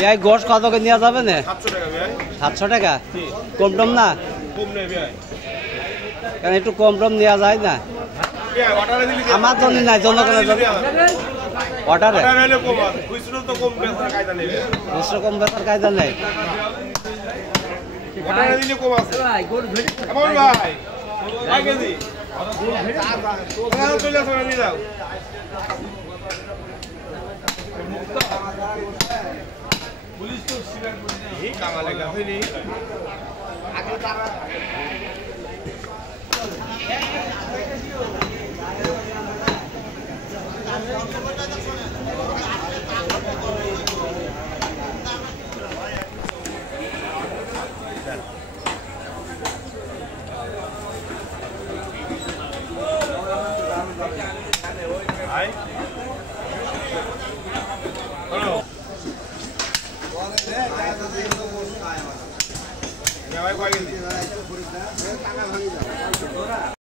ভাই গোশ কত করে নেওয়া যাবে না? 700 টাকা। কম টম না? কারণ একটু কম টম নেওয়া যায় না? আমার জন্য নাই, জনগণের জন্য। অর্ডারে খুচরো কম বেচার কায়দা নেই। পুলিশ তো স্বীকার করে কামালে